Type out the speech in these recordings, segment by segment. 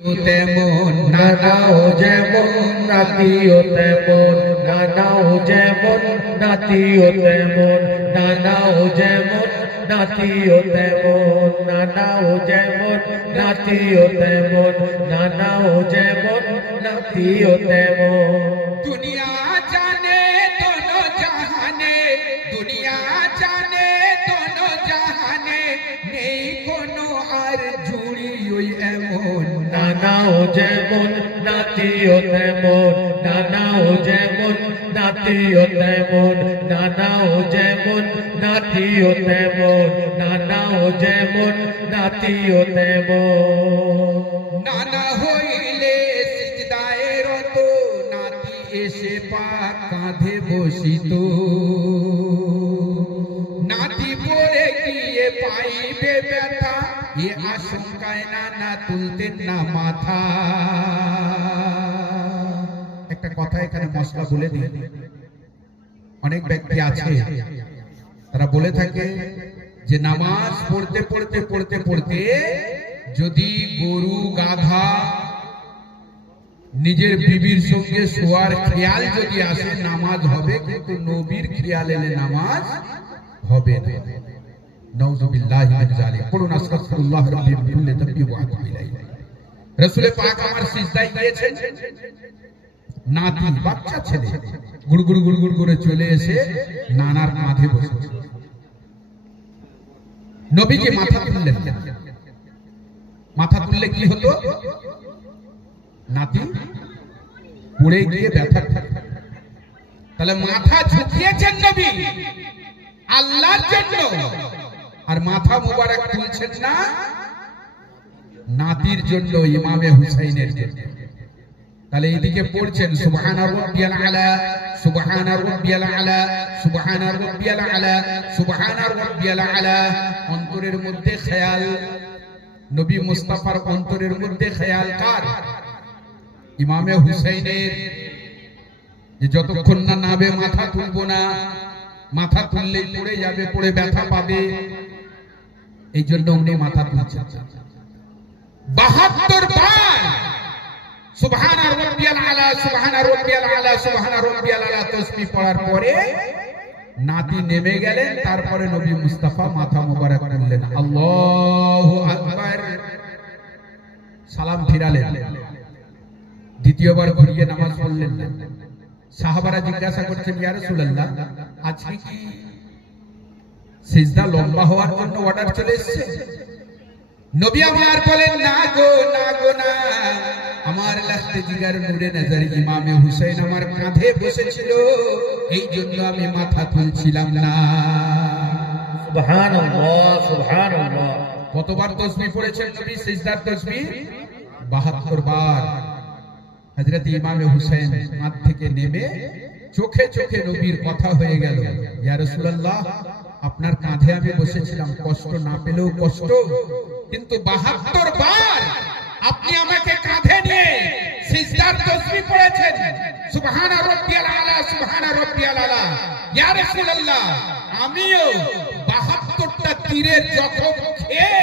তেমন নানাও যেমন নাতিও তেমন নানাও যেমন নাতিও তেমন নানাও যেমন নাতিও তেমন নানাও যেমন নাতিও তেমন নানাও যেমন নাতিও তেমন। দুনিয়া জানে দোনো জাহানে, দুনিয়া জানে দোনো জাহানে, নেই কোনো আর জুড়ি ওই এমন। নানাও যেমন নাতিও তেমন নানাও যেমন নাতিও তেমন নানাও যেমন নাতিও তেমন নানাও যেমন নাতিও তেমন। নানা হইলে সিজদায় রত, নাতি এসে পাক কাঁধে বসিত, নাতি পড়ে গিয়ে পাইবে ব্যথা, এ আশঙ্কায় নানা তুলতেন না মাথা। একটা কথা এখানে মশলা বলে দিই, অনেক ব্যক্তি আছে তারা বলে থাকে যে নামাজ পড়তে পড়তে পড়তে পড়তে যদি গরু গাধা নিজের বিবির সঙ্গে শোয়ার খেয়াল যদি আসে নামাজ হবে, কিন্তু নবীর খেয়াল এলে নামাজ হবে না। নাউযুবিল্লাহি মিন যালিক। পড়ুন আস্তাগফিরুল্লাহ রাব্বি মিন কুল্লি যামবি ওয়া আতুবু ইলাইহি। রাসূল পাক আমার সিজদায় গিয়েছেন, নাতি বাচ্চা ছেলে গুড়গুড় গুড়গুড় করে চলে এসে নানার কাঁধে বসেছে। নবীজি মাথা তুললেন, মাথা তুললে কি হতো? নাতি পড়ে গিয়ে ব্যথা। তাহলে মাথা ঝুঁকিয়েছেন নবী আল্লাহর জন্য, আর মাথা মুবারক তুলছেন না নাতির জন্য, ইমামে হুসাইনের জন্য। তাহলে এদিকে পড়ছেন সুবহানা রাব্বিয়াল আলা সুবহানা রাব্বিয়াল আলা সুবহানা রাব্বিয়াল আলা সুবহানা রাব্বিয়াল আলা। অন্তরের মধ্যে খেয়াল নবী মুস্তাফার, অন্তরের মধ্যে খেয়াল কার? ইমামে হুসাইনের। যে যতক্ষণ না নাবে মাথা তুলবো না, মাথা তুললেই পড়ে যাবে, পড়ে ব্যথা পাবে, এই জন্য উনি মাথা তুলছেন। 72 বার সুবহানা রাব্বিয়াল আলা সুবহানা রাব্বিয়াল আলা সুবহানা রাব্বিয়াল আলা তাসবিহ পড়ার পরে নাতি নেমে গেলেন, তারপরে নবী মুস্তাফা মাথা মোবারক তুললেন, আল্লাহু আকবার, সালাম ফিরালেন, দ্বিতীয়বার ঘুরিয়ে নামাজ পড়লেন না। সাহাবারা জিজ্ঞাসা করছেন, ইয়া রাসূলুল্লাহ, আজকে কি সিজদা লম্বা হওয়ার জন্য অর্ডার চলে এসেছে? নবী আমার বলেন, না গো না গো না, আমার লাখতে জিগার নূরে নজর ইমামে হুসাইন আমার কাঁধে বসেছিল, এই জন্য আমি মাথা তুলছিলাম না। সুবহানাল্লাহ সুবহানাল্লাহ। কতবার তাসবিহ পড়েছেন নবী? সিজদার তাসবিহ 72 বার। হযরত ইমামে হুসাইন কাঁধ থেকে নেমে চোখে চোখে নবীর কথা হয়ে গেল, ইয়া রাসূলুল্লাহ, আপনার কাঁধে আমি বসেছিলাম, কষ্ট না পেলেও কষ্ট, কিন্তু 72 বার আপনি আমাকে কাঁধে নিয়ে সিজদার তাসবিহ পড়েছেন, সুবহানা রাব্বিয়াল আলা সুবহানা রাব্বিয়াল আলা। ইয়া রাসূলুল্লাহ, আমিও 72টা তীরের জখম খেয়ে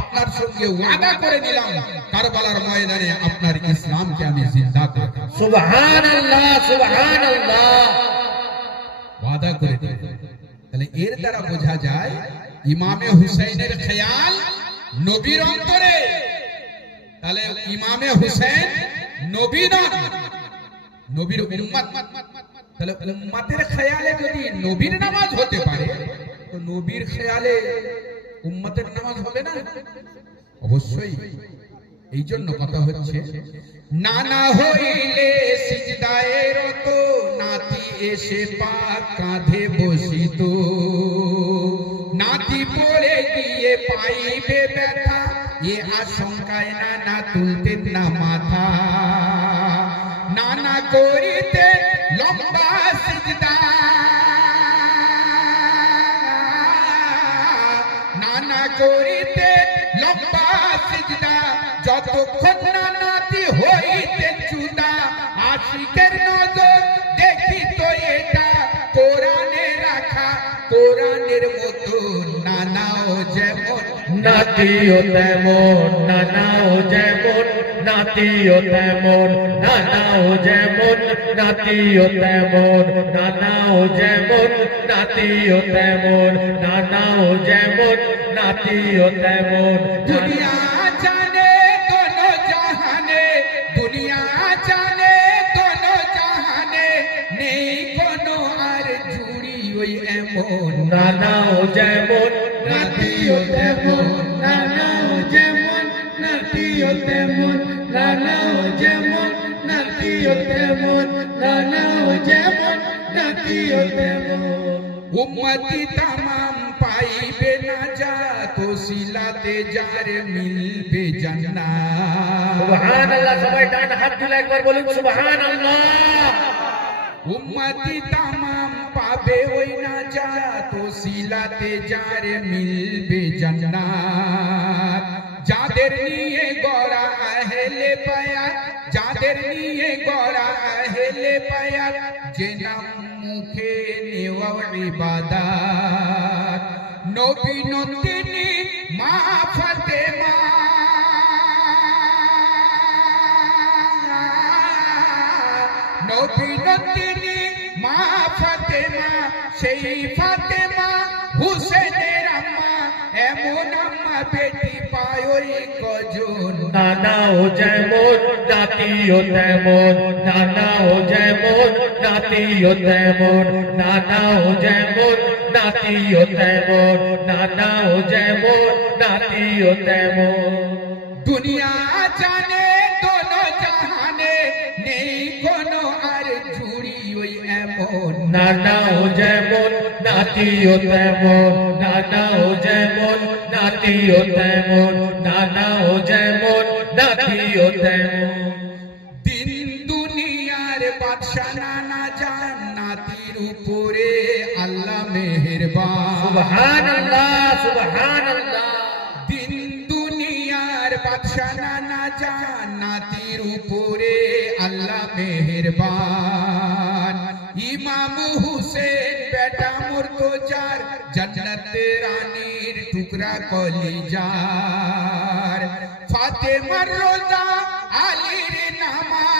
আপনার সঙ্গে ওয়াদা করে নিলাম, কারবালার ময়দানে আপনার ইসলামকে আমি জিন্দা করব। সুবহানাল্লাহ সুবহানাল্লাহ। ওয়াদা করে দিলেন। তাহলে এর দ্বারা বোঝা যায় ইমামে হুসাইনের খেয়াল নবীর অন্তরে। তাহলে ইমামে হুসাইন নবী নন, নবীর উম্মত। তাহলে উম্মতের খেয়ালে যদি নবীর নামাজ হতে পারে, তো নবীর খেয়ালে উম্মতের নামাজ হবে না? অবশ্যই। এই জন্য কথা হচ্ছে, নানা হইলে সিজদায়ে রত, নাতি এসে পাক কাঁধে বসিত, নাতি পড়ে গিয়ে পাইবে ব্যথা, এ আশঙ্কায় নানা তুলতেন না মাথা। নানা করিতেন লম্বা সিজদা, নানা করিতেন লম্বা সিজদা, যতক্ষণ না নাতি হইতেন জুদা, আশিকের নজর দেখিত এটা কোরআনে রাখা, কোরআনের মতো নানাও যেমন নাতিও তেমন নানাও যেমন নাতিও তেমন, নানাও যেমন নাতিও তেমন, নানাও যেমন নাতিও তেমন, নানাও যেমন নাতিও তেমন। দুনিয়া জানে দোনো জাহানে, দুনিয়া জানে দোনো জাহানে, নেই কোনো আর জুড়ি ওই এমন। নানাও যেমন নাতিও তেমন, নানাও যেমন নাতিও তেমন, নানাও যেমন নাতিও তেমন, নানাও যেমন নাতিও তেমন। উম্মতি তামাম পাইবে নাজাত, ওসিলাতে যার মিলবে জান্নাত। সুবহানাল্লাহ, সবাই ডান হাত তুলে একবার বলুন সুবহানাল্লাহ। উম্মতি তামাম পাবে ওই নাজাত, ওসিলাতে যার মিলবে জান্নাত। যাদের নিয়ে গড়া আহলে বায়াত, যাদের নিয়ে গড়া আহলে বায়াত, যে নাম মুখে নেওয়া ইবাদত। নবী নন্দিনী মা ফাতেমা, নবী নন্দিনী মা ফাতেমা, সেই ফাতেমা হুসেনের আম্মা, এমন আম্মা বেটি পায় ওই কজন। নানাও যেমন নাতিও তেমন, নানাও যেমন নাতিও তেমন, নানাও যেমন নাতিও তেমন, নানাও যেমন নাতিও তেমন। দুনিয়া জানে দোনো জাহানে, নেই কোনো আর জুড়ি ওই এমন। নানাও যেমন নাতিও তেমন, নানাও যেমন নাতিও তেমন, নানাও যেমন নাতিও তেমন। দিন দুনিয়ার বাদশা নানা জান, নাতির উপরে আল্লাহ মেহেরবান। সুবহানাল্লাহ, সুবহানাল্লাহ। দিন দুনিয়ার বাদশা নানা জান, নাতির উপরে আল্লাহ মেহেরবান। ইমাম হুসেন বেটা মুর্তজার, জান্নাতে রানীর টুকরা কলিজার। ফাতেমার রোজা আলীর নামাজ,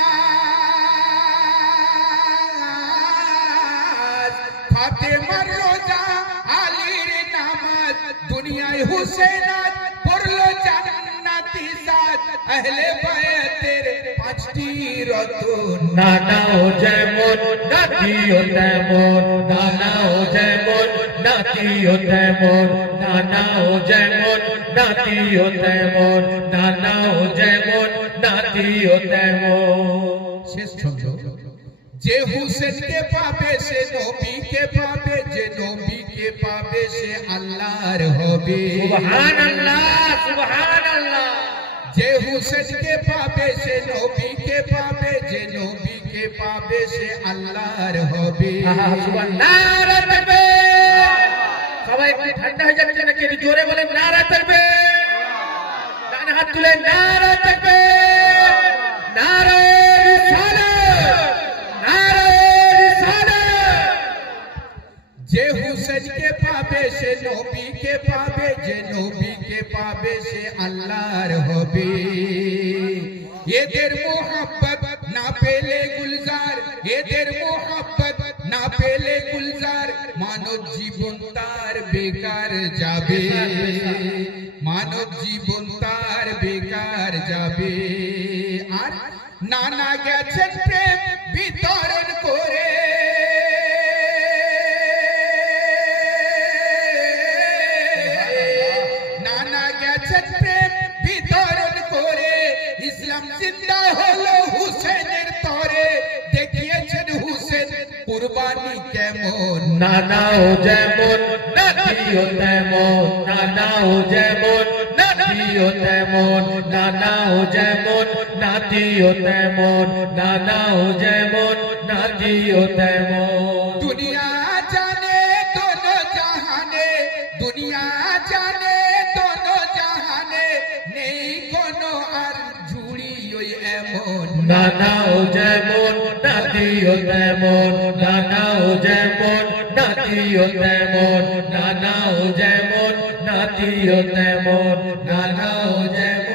ফাতেমার রোজা আলীর নামাজ। দুনিয়ায় হুসেন আজ পড়লো জান্নাতি সাজ, আহলে বায়াতের পাঁচটি রতন। নানাও যেমন নাতিও তেমন, নানাও যেমন নাতিও তেমন, নানাও যেমন নাতিও তেমন, নানাও যেমন নাতিও তেমন। শেষ ছন্দ। যে হুসেনকে পাবে সে নবীকে পাবে, যে নবীকে পাবে সে আল্লাহর হবে। সুবহানাল্লাহ, সুবহানাল্লাহ। যে হুসেনকে পাবে সে নবীকে পাবে, যে নবীকে পাবে সে আল্লাহর হবে। নারা তাকবীর। সবাই একটু ঠান্ডা হয়ে যাচ্ছে নাকি? একটু জোরে বলেন নারা তাকবীর। ডান হাত তুলে নারা তাকবীর, নারা রিসালাত, নারা রিসালাত। যে হুসেনকে পাবে সে নবীকে পাবে, যে নবীকে পাবে সে আল্লাহর হবে। এদের মোহাব্বত না পেলে গুলজার, এদের মোহাব্বত না পেলে গুলজার, মানব জীবন তার বেকার যাবে, মানব জীবন তার বেকার যাবে। আর নানা গেছেন প্রেম বিতরণ করে, নানা গেছেন প্রেম বিতরণ করে। ইসলাম জিন্দা হলো হুসেনের তরে, দেখিয়েছেন হুসেন কুরবানি কেমন। নানাও যেমন নাতিও তেমন, নানাও যেমন নাতিও তেমন, নানাও যেমন নাতিও তেমন, নানাও যেমন নাতিও তেমন। দুনিয়া জানে দোনো জাহানে, দুনিয়া জানে দোনো জাহানে, নেই কোনো আর জুড়ি ওই এমন। নানাও যেমন নাতিও তেমন, নানাও যেমন নাতিও তেমন, নানাও যেমন নাতিও তেমন, নানাও যেমন